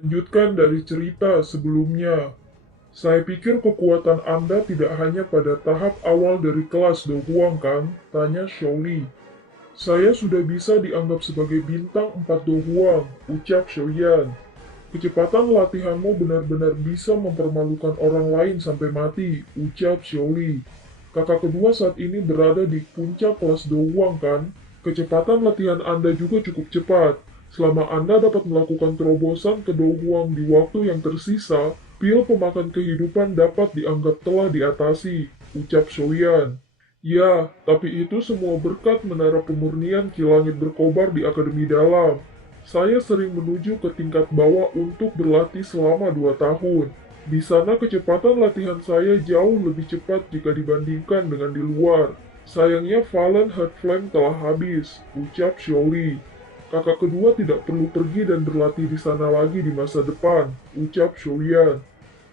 Lanjutkan dari cerita sebelumnya. Saya pikir kekuatan Anda tidak hanya pada tahap awal dari kelas Do Huang kan? Tanya Xiaoli. Saya sudah bisa dianggap sebagai bintang 4 Do Huang, ucap Xiaoyan. Kecepatan latihanmu benar-benar bisa mempermalukan orang lain sampai mati, ucap Xiaoli. Kakak kedua saat ini berada di puncak kelas Do Huang kan? Kecepatan latihan Anda juga cukup cepat. Selama Anda dapat melakukan terobosan ke Do Huang di waktu yang tersisa, pil pemakan kehidupan dapat dianggap telah diatasi, ucap Xiaoyan. Ya, tapi itu semua berkat menara pemurnian kilangit berkobar di Akademi Dalam. Saya sering menuju ke tingkat bawah untuk berlatih selama 2 tahun. Di sana kecepatan latihan saya jauh lebih cepat jika dibandingkan dengan di luar. Sayangnya Valen Heart Flame telah habis, ucap Xiaoli. Kakak kedua tidak perlu pergi dan berlatih di sana lagi di masa depan, ucap Xiaoyan.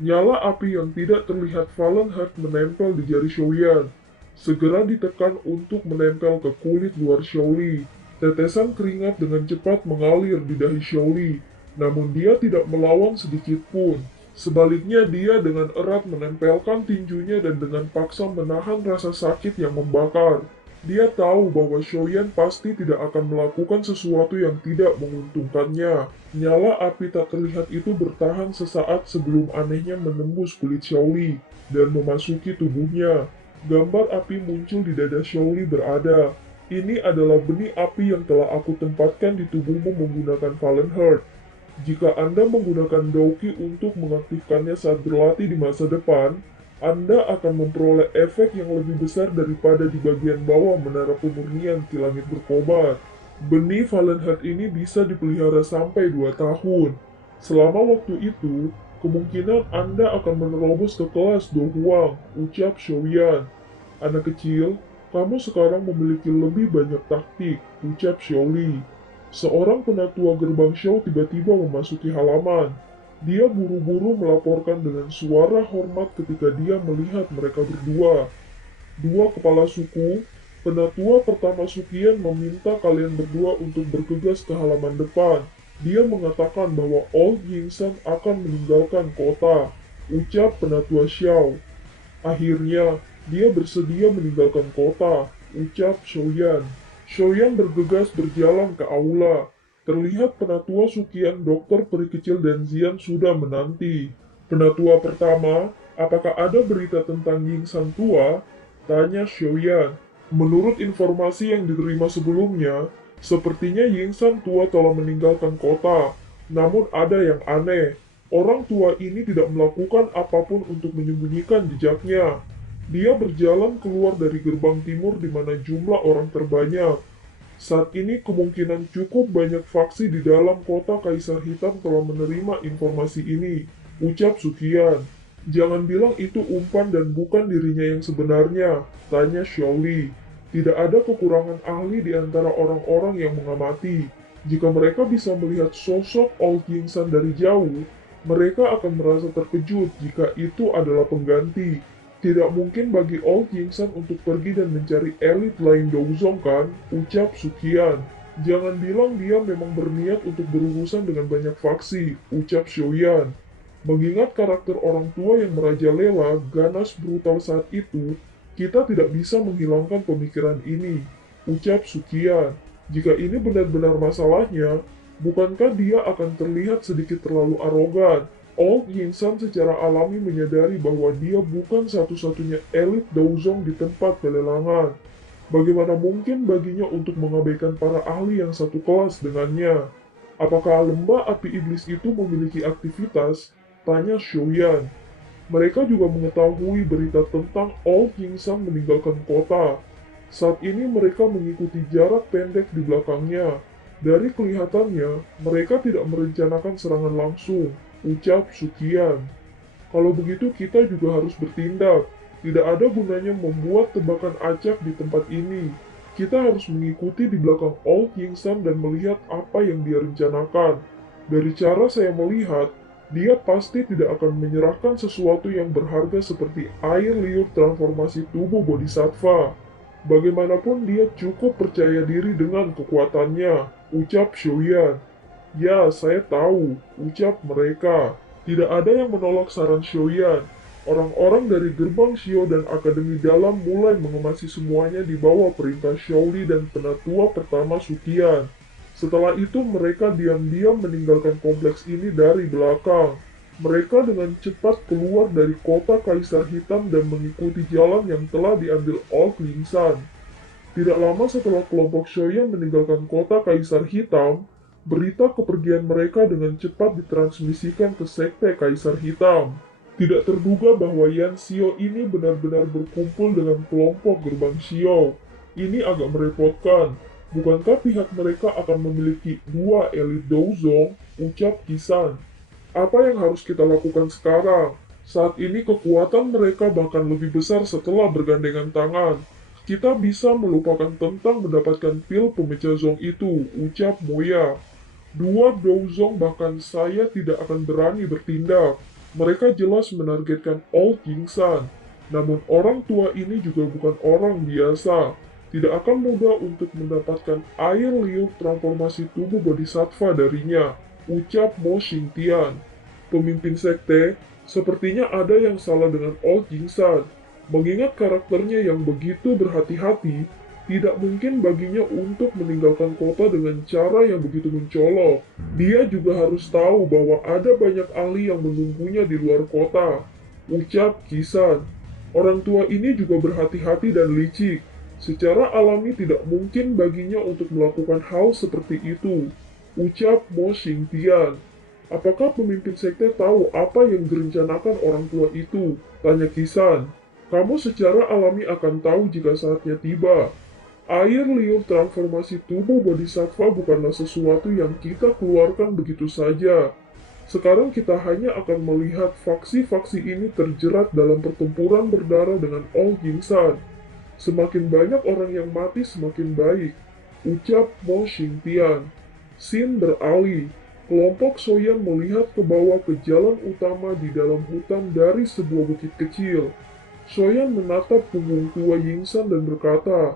Nyala api yang tidak terlihat Valen Heart menempel di jari Xiaoyan. Segera ditekan untuk menempel ke kulit luar Xiaoli. Tetesan keringat dengan cepat mengalir di dahi Xiaoli, namun dia tidak melawan sedikit pun. Sebaliknya dia dengan erat menempelkan tinjunya dan dengan paksa menahan rasa sakit yang membakar. Dia tahu bahwa Xiaoyan pasti tidak akan melakukan sesuatu yang tidak menguntungkannya. Nyala api tak terlihat itu bertahan sesaat sebelum anehnya menembus kulit Xiaoli dan memasuki tubuhnya. Gambar api muncul di dada Xiaoli berada. Ini adalah benih api yang telah aku tempatkan di tubuhmu menggunakan Valen Heart. Jika Anda menggunakan Douki untuk mengaktifkannya saat berlatih di masa depan, Anda akan memperoleh efek yang lebih besar daripada di bagian bawah menara pemurnian kilangit berkobar. Benih Valen Heart ini bisa dipelihara sampai 2 tahun. Selama waktu itu, kemungkinan Anda akan menerobos ke kelas Do Huang, ucap Xiaoyan. Anak kecil, kamu sekarang memiliki lebih banyak taktik, ucap Xiaoli. Seorang penatua gerbang show tiba-tiba memasuki halaman. Dia buru-buru melaporkan dengan suara hormat ketika dia melihat mereka berdua. Dua kepala suku, penatua pertama Sukian meminta kalian berdua untuk bergegas ke halaman depan. Dia mengatakan bahwa Old Yingsan akan meninggalkan kota, ucap penatua Xiao. Akhirnya, dia bersedia meninggalkan kota, ucap Xiaoyan. Xiaoyan bergegas berjalan ke aula. Terlihat penatua Sukian dokter peri kecil dan Zian sudah menanti. Penatua pertama, apakah ada berita tentang Ying Sang tua? Tanya Xiaoyan. Menurut informasi yang diterima sebelumnya, sepertinya Ying Sang tua telah meninggalkan kota. Namun ada yang aneh. Orang tua ini tidak melakukan apapun untuk menyembunyikan jejaknya. Dia berjalan keluar dari gerbang timur di mana jumlah orang terbanyak. Saat ini kemungkinan cukup banyak faksi di dalam kota Kaisar Hitam telah menerima informasi ini, ucap Sukian. Jangan bilang itu umpan dan bukan dirinya yang sebenarnya, tanya Xiaoli. Tidak ada kekurangan ahli di antara orang-orang yang mengamati. Jika mereka bisa melihat sosok Old Yingsan dari jauh, mereka akan merasa terkejut jika itu adalah pengganti. Tidak mungkin bagi Old Yingsan untuk pergi dan mencari elit lain Douzong kan, ucap Sukian. Jangan bilang dia memang berniat untuk berurusan dengan banyak faksi, ucap Xiaoyan. Mengingat karakter orang tua yang merajalela, ganas brutal saat itu, kita tidak bisa menghilangkan pemikiran ini, ucap Sukian. Jika ini benar-benar masalahnya, bukankah dia akan terlihat sedikit terlalu arogan? Old Yinsan secara alami menyadari bahwa dia bukan satu-satunya elit Douzong di tempat pelelangan. Bagaimana mungkin baginya untuk mengabaikan para ahli yang satu kelas dengannya? Apakah lembah api iblis itu memiliki aktivitas? Tanya Xiaoyan. Mereka juga mengetahui berita tentang Old Yingsan meninggalkan kota. Saat ini mereka mengikuti jarak pendek di belakangnya. Dari kelihatannya, mereka tidak merencanakan serangan langsung, ucap Sukian. Kalau begitu kita juga harus bertindak. Tidak ada gunanya membuat tebakan acak di tempat ini. Kita harus mengikuti di belakang Old Yingsan dan melihat apa yang dia rencanakan. Dari cara saya melihat, dia pasti tidak akan menyerahkan sesuatu yang berharga seperti air liur transformasi tubuh Bodhisattva. Bagaimanapun dia cukup percaya diri dengan kekuatannya, ucap Xiaoyan. Ya, saya tahu, ucap mereka. Tidak ada yang menolak saran Shoyan. Orang-orang dari gerbang Shio dan Akademi Dalam mulai mengemasi semuanya di bawah perintah Shaoli dan penatua pertama Sukian. Setelah itu mereka diam-diam meninggalkan kompleks ini dari belakang. Mereka dengan cepat keluar dari kota Kaisar Hitam dan mengikuti jalan yang telah diambil Old Lingsan. Tidak lama setelah kelompok Shoyan meninggalkan kota Kaisar Hitam, berita kepergian mereka dengan cepat ditransmisikan ke Sekte Kaisar Hitam. Tidak terduga bahwa Yan Xio ini benar-benar berkumpul dengan kelompok gerbang Xio. Ini agak merepotkan. Bukankah pihak mereka akan memiliki dua elit Douzong? Ucap Kisan. Apa yang harus kita lakukan sekarang? Saat ini kekuatan mereka bahkan lebih besar setelah bergandengan tangan. Kita bisa melupakan tentang mendapatkan pil pemecah zong itu, ucap Moya. Dua Douzong bahkan saya tidak akan berani bertindak. Mereka jelas menargetkan Old Jingsan. Namun orang tua ini juga bukan orang biasa. Tidak akan mudah untuk mendapatkan air liur transformasi tubuh bodhisattva darinya, ucap Mo Xingtian. Pemimpin sekte, sepertinya ada yang salah dengan Old Jingsan. Mengingat karakternya yang begitu berhati-hati, tidak mungkin baginya untuk meninggalkan kota dengan cara yang begitu mencolok. Dia juga harus tahu bahwa ada banyak ahli yang menunggunya di luar kota. Ucap Kisan. Orang tua ini juga berhati-hati dan licik. Secara alami tidak mungkin baginya untuk melakukan hal seperti itu. Ucap Mo Xingtian. Apakah pemimpin sekte tahu apa yang direncanakan orang tua itu? Tanya Kisan. Kamu secara alami akan tahu jika saatnya tiba. Air liur transformasi tubuh bodhisattva bukanlah sesuatu yang kita keluarkan begitu saja. Sekarang kita hanya akan melihat faksi-faksi ini terjerat dalam pertempuran berdarah dengan Old Jingsan. Semakin banyak orang yang mati semakin baik, ucap Mo Xingtian. Sin beralih. Kelompok Soyan melihat ke bawah ke jalan utama di dalam hutan dari sebuah bukit kecil. Soyan menatap punggung tua Yingsan dan berkata,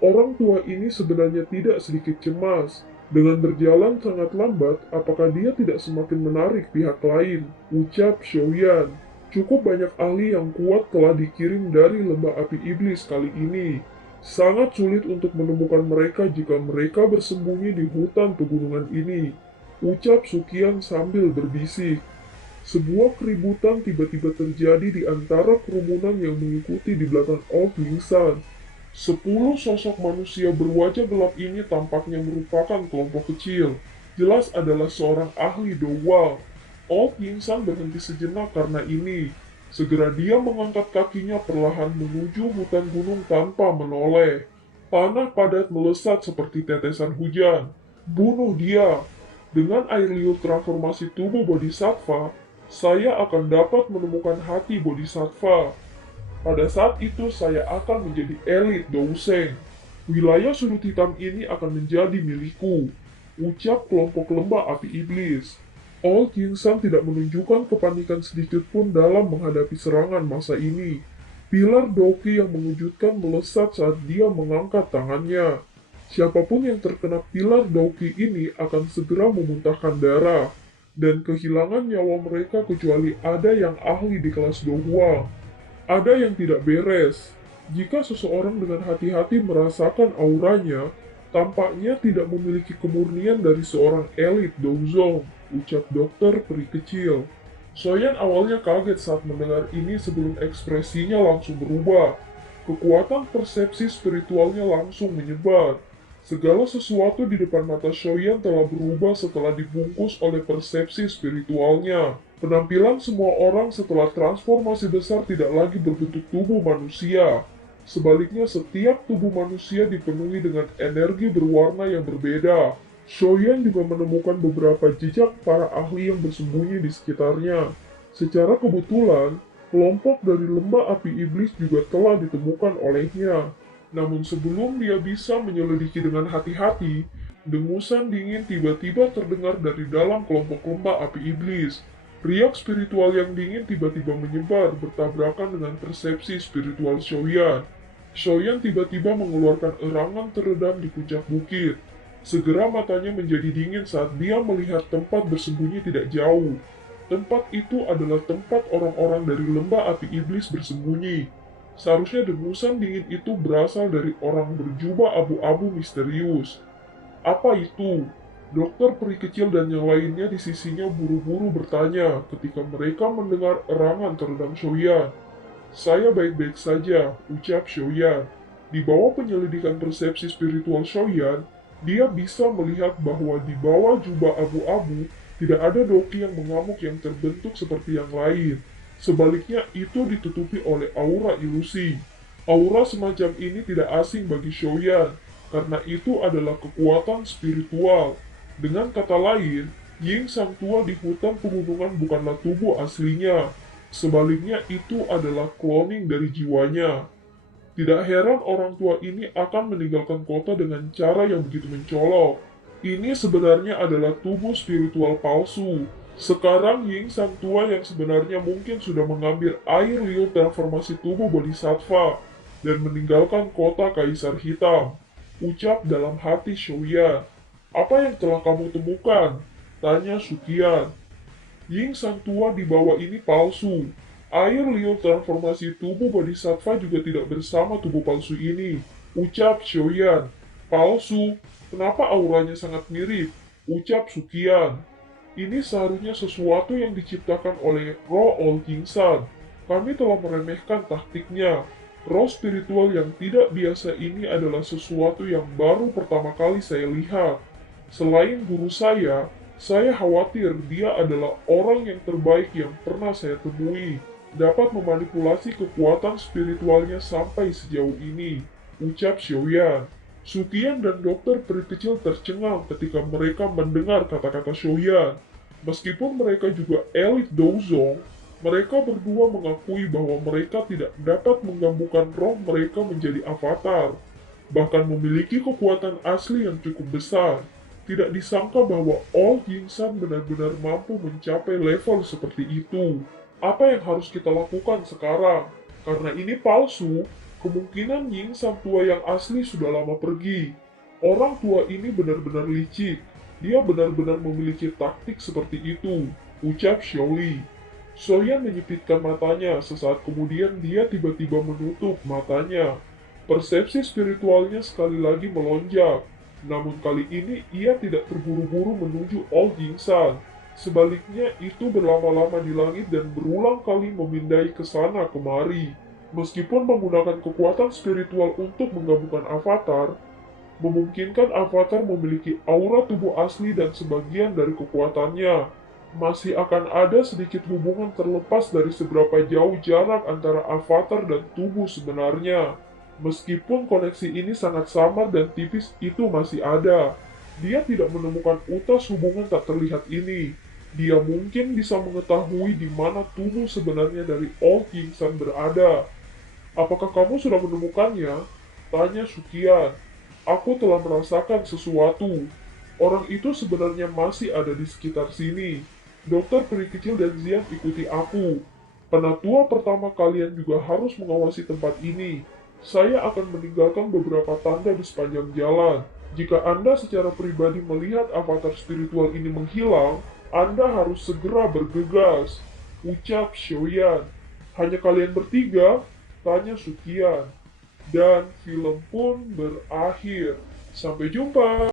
orang tua ini sebenarnya tidak sedikit cemas. Dengan berjalan sangat lambat, apakah dia tidak semakin menarik pihak lain? Ucap Shoyan. Cukup banyak ahli yang kuat telah dikirim dari lembah api iblis kali ini. Sangat sulit untuk menemukan mereka jika mereka bersembunyi di hutan pegunungan ini. Ucap Sukian sambil berbisik. Sebuah keributan tiba-tiba terjadi di antara kerumunan yang mengikuti di belakang Old Lingsan. 10 sosok manusia berwajah gelap ini tampaknya merupakan kelompok kecil. Jelas adalah seorang ahli doa. Old Yingsan berhenti sejenak karena ini. Segera dia mengangkat kakinya perlahan menuju hutan gunung tanpa menoleh. Tanah padat melesat seperti tetesan hujan. Bunuh dia! Dengan air liur transformasi tubuh bodhisattva, saya akan dapat menemukan hati bodhisattva. Pada saat itu saya akan menjadi elit Douseng. Wilayah sudut hitam ini akan menjadi milikku, ucap kelompok lembah api iblis. Old Yingsan tidak menunjukkan kepanikan sedikit pun dalam menghadapi serangan masa ini. Pilar Doki yang mengejutkan melesat saat dia mengangkat tangannya. Siapapun yang terkena pilar Doki ini akan segera memuntahkan darah dan kehilangan nyawa mereka kecuali ada yang ahli di kelas Dohuang. Ada yang tidak beres. Jika seseorang dengan hati-hati merasakan auranya, tampaknya tidak memiliki kemurnian dari seorang elit Douzong, ucap dokter peri kecil. Soyan awalnya kaget saat mendengar ini sebelum ekspresinya langsung berubah. Kekuatan persepsi spiritualnya langsung menyebar. Segala sesuatu di depan mata Shoyan telah berubah setelah dibungkus oleh persepsi spiritualnya. Penampilan semua orang setelah transformasi besar tidak lagi berbentuk tubuh manusia. Sebaliknya, setiap tubuh manusia dipenuhi dengan energi berwarna yang berbeda. Shoyan juga menemukan beberapa jejak para ahli yang bersembunyi di sekitarnya. Secara kebetulan, kelompok dari lembah api iblis juga telah ditemukan olehnya. Namun sebelum dia bisa menyelidiki dengan hati-hati, dengusan dingin tiba-tiba terdengar dari dalam kelompok lembah api iblis. Riak spiritual yang dingin tiba-tiba menyebar bertabrakan dengan persepsi spiritual Shoyan. Shoyan tiba-tiba mengeluarkan erangan teredam di puncak bukit. Segera matanya menjadi dingin saat dia melihat tempat bersembunyi tidak jauh. Tempat itu adalah tempat orang-orang dari lembah api iblis bersembunyi. Seharusnya dengusan dingin itu berasal dari orang berjubah abu-abu misterius. Apa itu? Dokter peri kecil dan yang lainnya di sisinya buru-buru bertanya ketika mereka mendengar erangan teredam Shoyan. Saya baik-baik saja, ucap Shoyan. Di bawah penyelidikan persepsi spiritual Shoyan, dia bisa melihat bahwa di bawah jubah abu-abu tidak ada doki yang mengamuk yang terbentuk seperti yang lain. Sebaliknya itu ditutupi oleh aura ilusi. Aura semacam ini tidak asing bagi Shoyan, karena itu adalah kekuatan spiritual. Dengan kata lain, Ying Sang Tua di hutan pegunungan bukanlah tubuh aslinya. Sebaliknya itu adalah cloning dari jiwanya. Tidak heran orang tua ini akan meninggalkan kota dengan cara yang begitu mencolok. Ini sebenarnya adalah tubuh spiritual palsu. Sekarang Ying Sang Tua yang sebenarnya mungkin sudah mengambil air liur transformasi tubuh Bodhisattva dan meninggalkan kota Kaisar Hitam. Ucap dalam hati Shoya. Apa yang telah kamu temukan? Tanya Sukian. Ying Sang Tua di bawah ini palsu. Air liur transformasi tubuh Bodhisattva juga tidak bersama tubuh palsu ini. Ucap Shoyan. Palsu? Kenapa auranya sangat mirip? Ucap Sukian. Ini seharusnya sesuatu yang diciptakan oleh roh All King San. Kami telah meremehkan taktiknya. Roh spiritual yang tidak biasa ini adalah sesuatu yang baru pertama kali saya lihat. Selain guru saya khawatir dia adalah orang yang terbaik yang pernah saya temui. Dapat memanipulasi kekuatan spiritualnya sampai sejauh ini. Ucap Shoyan. Sukian dan dokter peri kecil tercengang ketika mereka mendengar kata-kata Shoyan. Meskipun mereka juga elit Douzong, mereka berdua mengakui bahwa mereka tidak dapat menggabungkan roh mereka menjadi avatar. Bahkan memiliki kekuatan asli yang cukup besar. Tidak disangka bahwa All King San benar-benar mampu mencapai level seperti itu. Apa yang harus kita lakukan sekarang? Karena ini palsu, kemungkinan Ying Sang tua yang asli sudah lama pergi. Orang tua ini benar-benar licik. Dia benar-benar memiliki taktik seperti itu, ucap Xiaoli. Soyan menyipitkan matanya, sesaat kemudian dia tiba-tiba menutup matanya. Persepsi spiritualnya sekali lagi melonjak. Namun kali ini ia tidak terburu-buru menuju All King San. Sebaliknya itu berlama-lama di langit dan berulang kali memindai ke sana kemari. Meskipun menggunakan kekuatan spiritual untuk menggabungkan avatar, memungkinkan avatar memiliki aura tubuh asli dan sebagian dari kekuatannya. Masih akan ada sedikit hubungan terlepas dari seberapa jauh jarak antara avatar dan tubuh sebenarnya. Meskipun koneksi ini sangat samar dan tipis itu masih ada. Dia tidak menemukan utas hubungan tak terlihat ini. Dia mungkin bisa mengetahui di mana tubuh sebenarnya dari All King San berada. Apakah kamu sudah menemukannya? Tanya Sukian. Aku telah merasakan sesuatu. Orang itu sebenarnya masih ada di sekitar sini. Dokter peri kecil dan Zian ikuti aku. Penatua pertama kalian juga harus mengawasi tempat ini. Saya akan meninggalkan beberapa tanda di sepanjang jalan. Jika Anda secara pribadi melihat avatar spiritual ini menghilang, Anda harus segera bergegas. Ucap Shoyan. Hanya kalian bertiga? Tanya Sukian. Dan film pun berakhir. Sampai jumpa.